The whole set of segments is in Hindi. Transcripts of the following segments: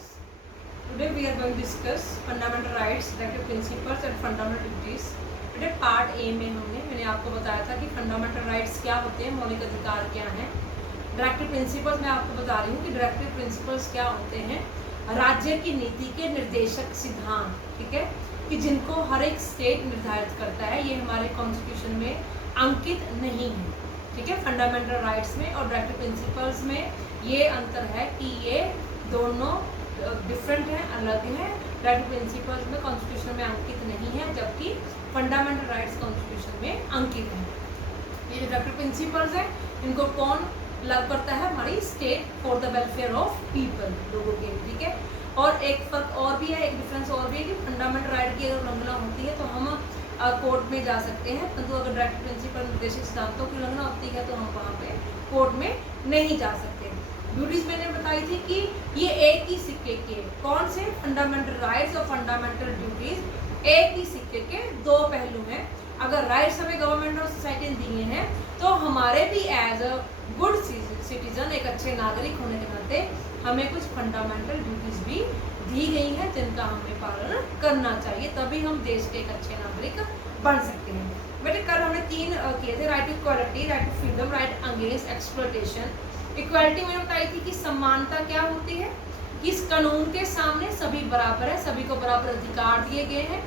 students, today we are going to discuss fundamental rights, directive principles and fundamental duties. today part A में मैंने आपको बताया था कि फंडामेंटल राइट्स क्या होते हैं, मौलिक अधिकार क्या हैं। डायरेक्टिव प्रिंसिपल्स मैं आपको बता रही हूँ कि डायरेक्टिव प्रिंसिपल्स क्या होते हैं। राज्य की नीति के निर्देशक सिद्धांत, ठीक है, कि जिनको हर एक स्टेट निर्धारित करता है। ये हमारे कॉन्स्टिट्यूशन में अंकित नहीं है, ठीक है। फंडामेंटल राइट्स में और डायरेक्टिव प्रिंसिपल्स में ये अंतर है कि ये दोनों डिफरेंट हैं, अलग हैं। डायरेक्टिव प्रिंसिपल्स में कॉन्स्टिट्यूशन में अंकित नहीं है, जबकि फंडामेंटल राइट्स कॉन्स्टिट्यूशन में अंकित है। ये जो डायरेक्टिव प्रिंसिपल्स हैं, इनको कौन लागू करता है? हमारी state for the welfare of people, लोगों के, ठीक है। और एक फर्क और भी है, एक डिफरेंस और भी है कि फंडामेंटल राइट की अगर उल्लंघना होती है तो हम कोर्ट में जा सकते हैं, परंतु अगर डायरेक्टिव प्रिंसिपल निर्देशक सिद्धांतों की उल्लंघना होती है तो हम वहाँ पे कोर्ट में नहीं जा सकते। ड्यूटीज मैंने बताई थी कि ये एक ही सिक्के के, कौन से? फंडामेंटल राइट्स और फंडामेंटल ड्यूटीज एक ही सिक्के के दो पहलू हैं। अगर राइट्स हमें गवर्नमेंट और सोसाइटी ने दिए हैं तो हमारे भी एज अ गुड सिटीजन, एक अच्छे नागरिक होने के नाते हमें कुछ फंडामेंटल ड्यूटीज भी दी गई हैं जिनका हमें पालन करना चाहिए, तभी हम देश के एक अच्छे नागरिक बन सकते हैं। बेटे कल हमने तीन किए थे, right to equality, right to freedom, right against exploitation. Equality मैंने बताई थी कि समानता क्या होती है, कि इस कानून के सामने सभी बराबर है, सभी को बराबर अधिकार दिए गए हैं।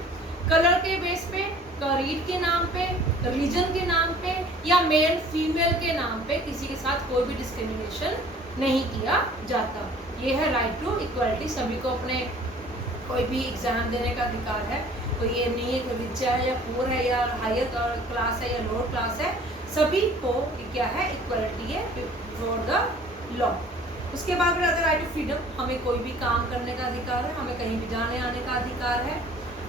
कलर के बेस पे, क्रीड के नाम पे, रिलीजन के नाम पे या मेल फीमेल के नाम पे किसी के साथ कोई भी डिस्क्रिमिनेशन नहीं किया जाता। ये है राइट टू इक्वालिटी। सभी को अपने कोई भी एग्जाम देने का अधिकार है। तो ये नहीं है कि रिच है या पुअर है या हायर क्लास है या लोअर क्लास है, सभी को क्या है? इक्वालिटी है बिफोर द लॉ। उसके बाद में आता है राइट टू फ्रीडम। हमें कोई भी काम करने का अधिकार है, हमें कहीं भी जाने आने का अधिकार है,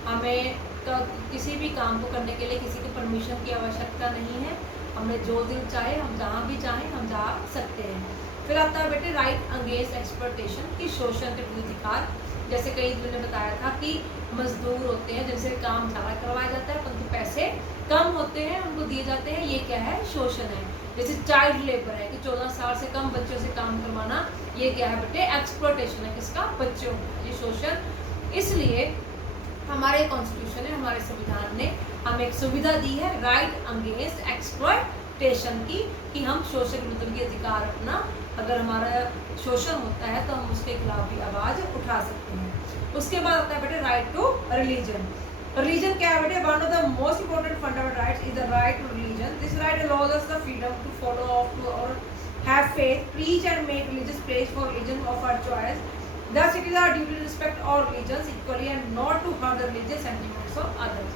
हमें तो किसी भी काम को करने के लिए किसी की परमिशन की आवश्यकता नहीं है। हमें जो दिल चाहे हम जहाँ भी चाहें हम जा सकते हैं। फिर आता है बेटे राइट अगेंस्ट एक्सप्लॉयटेशन, की शोषण के विरुद्ध अधिकार। जैसे कई दिन ने बताया था कि मजदूर होते हैं जिनसे काम ज़्यादा करवाया जाता है परंतु पैसे कम होते हैं, उनको दिए जाते हैं, ये क्या है? शोषण है। जैसे चाइल्ड लेबर है कि 14 साल से कम बच्चों से काम करवाना, ये क्या है बेटे? एक्सप्लॉयटेशन है। किसका? बच्चों का, ये शोषण। इसलिए हमारे कॉन्स्टिट्यूशन ने, हमारे संविधान ने हमें एक सुविधा दी है राइट अगेंस्ट एक्सप्लॉयटेशन की, कि हम शोषण के विरुद्ध भी अधिकार अपना, अगर हमारा शोषण होता है तो हम उसके खिलाफ भी आवाज उठा सकते हैं। उसके बाद आता है बेटे राइट टू रिलीजन। रिलीजन क्या है बेटे? One of the most important fundamental rights is the right to religion. This right allows us the freedom to follow और have faith, preach and make religious praise for religion of our choice. Thus it is our duty to respect all religions equally and not to hurt the religious sentiments of others.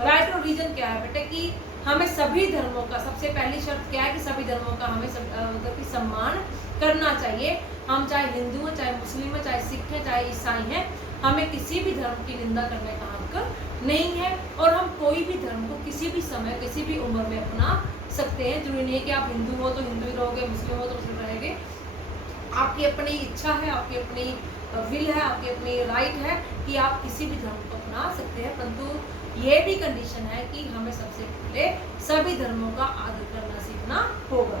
Right to religion क्या है बेटे? कि हमें सभी धर्मों का, सबसे पहली शर्त क्या है कि सभी धर्मों का हमें मतलब कि सम्मान करना चाहिए। हम चाहे हिंदू हैं, चाहे मुस्लिम हैं, चाहे सिख हैं, चाहे ईसाई हैं, हमें किसी भी धर्म की निंदा करने का हक नहीं है। और हम कोई भी धर्म को किसी भी समय, किसी भी उम्र में अपना सकते हैं। जरूरी नहीं है कि आप हिंदू हो तो हिंदू ही रहोगे, मुस्लिम हो तो मुस्लिम रहेंगे। आपकी अपनी इच्छा है, आपकी अपनी विल है, आपकी अपनी राइट है कि आप किसी भी धर्म को अपना सकते हैं, परंतु ये भी कंडीशन है कि हमें सबसे पहले सभी धर्मों का आदर करना सीखना होगा।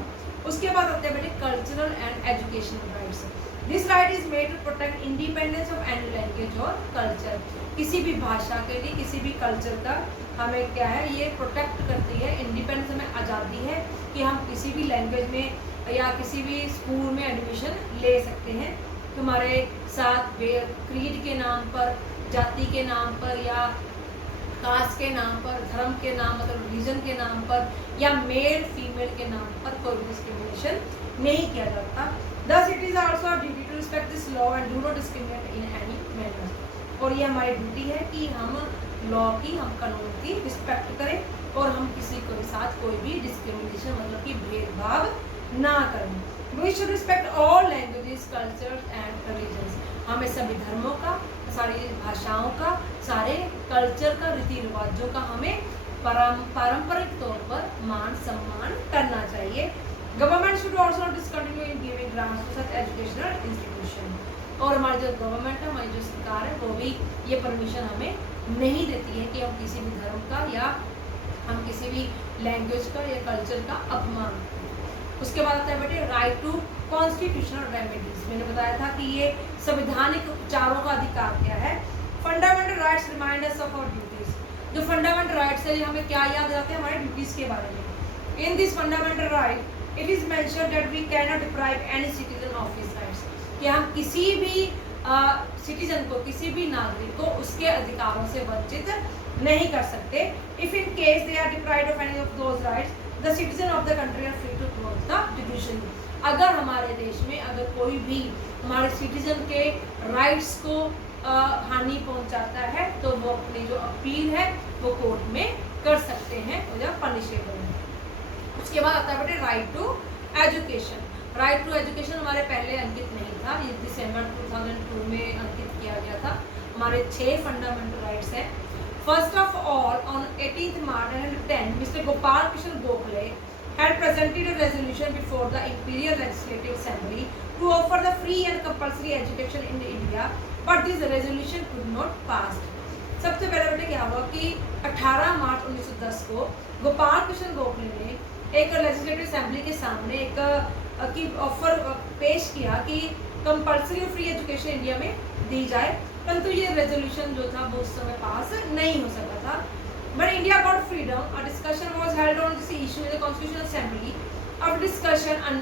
उसके बाद आते हैं बेटे cultural and educational rights. This right is made to protect independence of any language और कल्चर। किसी भी भाषा के लिए, किसी भी कल्चर का हमें क्या है? ये प्रोटेक्ट करती है। इंडिपेंडेंस हमें आज़ादी है कि हम किसी भी लैंग्वेज में या किसी भी स्कूल में एडमिशन ले सकते हैं। तुम्हारे साथ क्रीड के नाम पर, जाति के नाम पर या कास्ट के नाम पर, धर्म के नाम मतलब रिलीजन के नाम पर या मेल फीमेल के नाम पर कोई डिस्क्रिमिनेशन नहीं किया जाता। Thus it is also our duty to respect this law and do not discriminate in any manner. और ये हमारी ड्यूटी है कि हम लॉ की, हम कानून की रिस्पेक्ट करें और हम किसी के साथ कोई भी डिस्क्रिमिनेशन मतलब कि भेदभाव ना करें। We should respect all languages, cultures and religions. हमें सभी धर्मों का, सारी भाषाओं का, सारे कल्चर का, रीति रिवाजों का हमें पारंपरिक तौर पर मान सम्मान करना चाहिए। Government should also discontinue in giving grants to such educational institution. और हमारी जो गवर्नमेंट है, हमारी जो सरकार है, वो भी ये परमिशन हमें नहीं देती है कि हम किसी भी धर्म का या हम किसी भी लैंग्वेज का या कल्चर का अपमान करें। उसके बाद आता है बेटे राइट टू कॉन्स्टिट्यूशनल रेमेडीज। मैंने बताया था कि ये संवैधानिक उपचारों का अधिकार क्या है। Fundamental rights remind us of our duties. जो फंडामेंटल राइट्स है ये हमें क्या याद दिलाते हैं, हमारे ड्यूटीज के बारे में। In this fundamental right it is mentioned that we can not deprive any citizen of his rights, कि हम किसी भी सिटीजन को, किसी भी नागरिक को उसके अधिकारों से वंचित नहीं कर सकते। If in case they are deprived of any of those rights the citizen of the country are free to close the judiciary. अगर हमारे देश में अगर कोई भी हमारे सिटीजन के राइट्स को हानि पहुंचाता है तो वो अपनी जो अपील है वो कोर्ट में कर सकते हैं और या पनिशेबल है। उसके बाद आता है बेटे right to education. Right to education हमारे पहले अंकित नहीं था, ये दिसंबर 2002 में अंकित किया गया था। हमारे 6 फंडामेंटल राइट्स हैं। First of all on 18 March 1910 mister Gopal Krishna Gokhale had presented a resolution before the Imperial Legislative Assembly to offer the free and compulsory education in India, but this resolution could not pass. सबसे पहले बेटे क्या हुआ कि 18 मार्च 1910 को गोपाल कृष्ण गोखले ने एक लेजिस्लेटिव असेंबली के सामने एक ऑफर पेश किया कि कंपल्सरी फ्री एजुकेशन इंडिया में दी जाए, परंतु ये रेजोल्यूशन जो था वो उस समय पास नहीं हो सका था। But India got freedom. A discussion was held on this issue in the Constitutional Assembly. After discussion on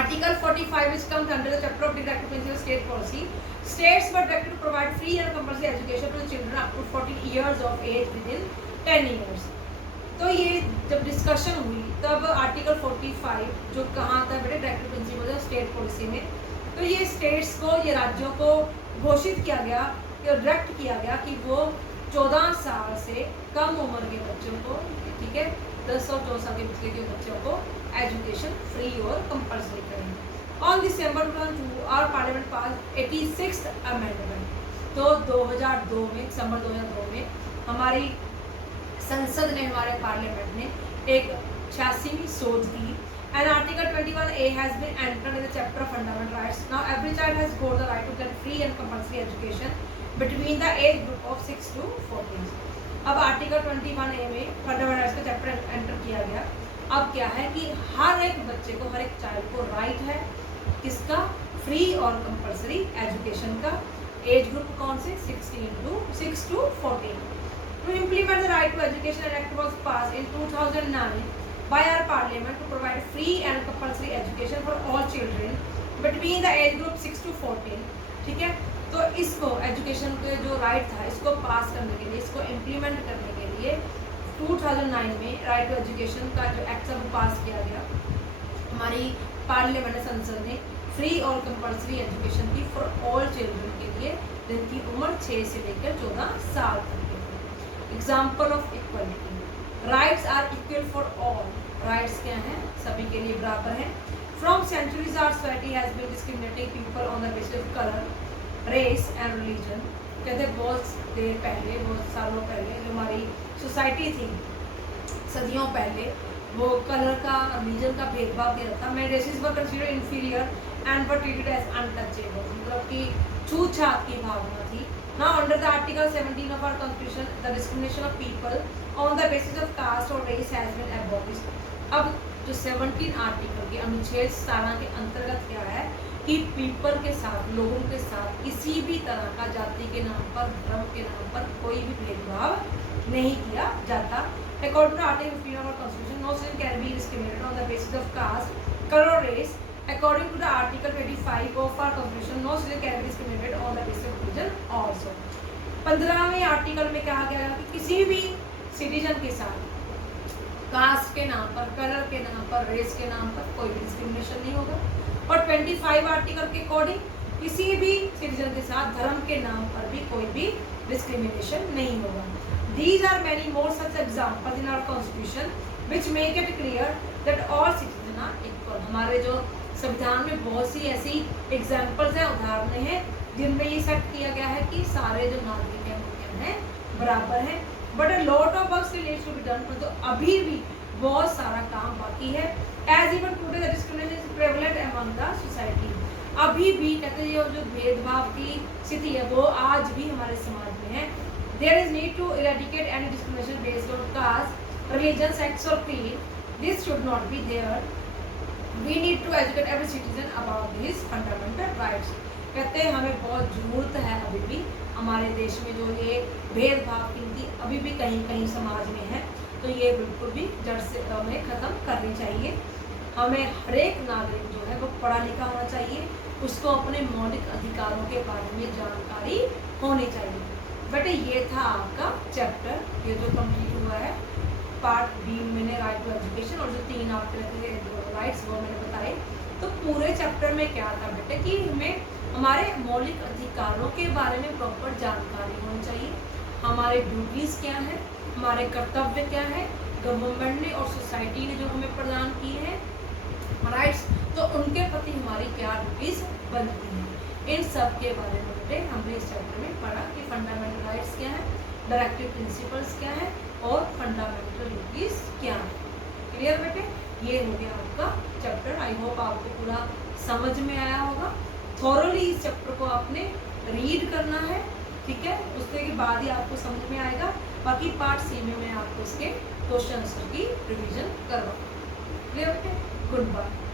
Article 45, which comes under the chapter of Directive Principle of State Policy, states were directed to provide free and compulsory education to the children up to 14 years of age within 10 years. तो ये जब डिस्कशन हुई तब आर्टिकल 45 जो कहाँ था बेटे directive principle of state policy में, तो ये स्टेट्स को, ये राज्यों को घोषित किया गया, डायरेक्ट किया गया कि वो 14 साल से कम उम्र के बच्चों को, ठीक है, 10 और 14 साल के पिछले के बच्चों को एजुकेशन फ्री और कंपल्सरी करेंगे। On December 2002 our parliament pass 86th amendment. तो 2002 में, दिसंबर 2002 में हमारी संसद ने, हमारे पार्लियामेंट ने एक 86वीं सोच दी। And article 21A has been entered in the chapter of fundamental rights. Now every child has got the right to get free and compulsory education between the age group of 6 to 14। अब आर्टिकल 21A में फंडामेंटल राइट्स का चैप्टर एंटर किया गया। अब क्या है कि हर एक बच्चे को, हर एक चाइल्ड को राइट है किसका, फ्री और कंपल्सरी एजुकेशन का। एज ग्रुप कौन से, 6 to 14। To implement the right to education an act was pass in 2009 by our parliament to provide free and compulsory education for all children between the age group 6 to 14। ठीक है, तो इसको एजुकेशन के जो राइट था इसको पास करने के लिए, इसको इम्प्लीमेंट करने के लिए 2009 में राइट टू एजुकेशन का जो एक्ट वो पास किया गया। हमारी पार्लियामेंट संसद ने फ्री और कंपल्सरी एजुकेशन की फॉर ऑल चिल्ड्रन के लिए, जिनकी उम्र 6 से लेकर 14 साल तक की है। Example of equality, rights are equal for all. Rights क्या हैं, सभी के लिए बराबर हैं। From centuries our society has been discriminating people on the basis of colour, race and religion. कहते बहुत देर पहले, बहुत सालों पहले जो हमारी सोसाइटी थी, सदियों पहले, वो कलर का, रिलीजन का भेदभाव किया था। मैं races were consider inferior and were treated as untouchable, मतलब कि छूत-छात की भावना थी। Now under the article 17 of our constitution the discrimination of people on the basis of caste और रेस हैज बीन एबॉलिश्ड। अब जो 17 आर्टिकल के अनुच्छेद 17 के अंतर्गत क्या है कि पीपल के साथ, लोगों के साथ किसी भी तरह का जाति के नाम पर, धर्म के नाम पर कोई भी भेदभाव नहीं किया जाता। According to Article 15 of our Constitution, no citizen can be discriminated on the basis of caste, color, or race. According to the Article 25 of our Constitution, no citizen can be discriminated on the basis of religion also। 15वें आर्टिकल में कहा गया कि किसी भी सिटीजन के साथ कास्ट के नाम पर, कलर के नाम पर, रेस के नाम पर कोई भी डिस्क्रिमिनेशन नहीं होगा। और 25 आर्टिकल के अकॉर्डिंग किसी भी सिटीजन के साथ धर्म के नाम पर भी कोई भी डिस्क्रिमिनेशन नहीं होगा। These are many more such examples in our constitution which make it clear that all citizens are equal। हमारे जो संविधान में बहुत सी ऐसी एग्जाम्पल्स हैं, उदाहरण हैं, जिनमें ये सेट किया गया है कि सारे जो नागरिक हैं वो क्या हैं, बराबर हैं। But a lot of work still needs to be done, तो अभी भी बहुत सारा काम बाकी है। As even today the discrimination is prevalent among the society. अभी भी कहते हैं जो भेदभाव की स्थिति है वो आज भी हमारे समाज में है। There is need to eradicate any discrimination based on caste, religion, sex or creed. This should not be there. We need to educate every citizen about his fundamental rights. कहते हैं हमें बहुत ज़रूरत है अभी भी हमारे देश में जो ये भेदभाव इनकी अभी भी कहीं कहीं समाज में है, तो ये बिल्कुल भी जड़ से हमें ख़त्म करनी चाहिए। हमें हर एक नागरिक जो है वो पढ़ा लिखा होना चाहिए, उसको अपने मौलिक अधिकारों के बारे में जानकारी होनी चाहिए। बेटे ये था आपका चैप्टर, ये जो कंप्लीट हुआ है पार्ट बी मैंने राइट टू एजुकेशन, और जो 3 आपके राइट्स वो मैंने बताए। तो पूरे चैप्टर में क्या था बेटे कि हमें हमारे मौलिक अधिकारों के बारे में प्रॉपर जानकारी होनी चाहिए, हमारे ड्यूटीज़ क्या हैं, हमारे कर्तव्य क्या है, गवर्नमेंट ने और सोसाइटी ने जो हमें प्रदान किए हैं राइट्स, तो उनके प्रति हमारी क्या ड्यूटीज़ बनती हैं। इन सब के बारे में बेटे हमने इस चैप्टर में पढ़ा कि फंडामेंटल राइट्स क्या है, डायरेक्टिव प्रिंसिपल्स क्या है और फंडामेंटल ड्यूटीज़ क्या है। क्लियर बेटे, ये हो गया आपका चैप्टर। आई होप आपको पूरा समझ में आया होगा। थॉरोली इस चैप्टर को आपने रीड करना है, ठीक है, उसके बाद ही आपको समझ में आएगा। बाकी पार्ट सी में मैं आपको इसके क्वेश्चन आंसर की रिवीजन करवाऊँ। क्लियर बेटे, गुड बाय।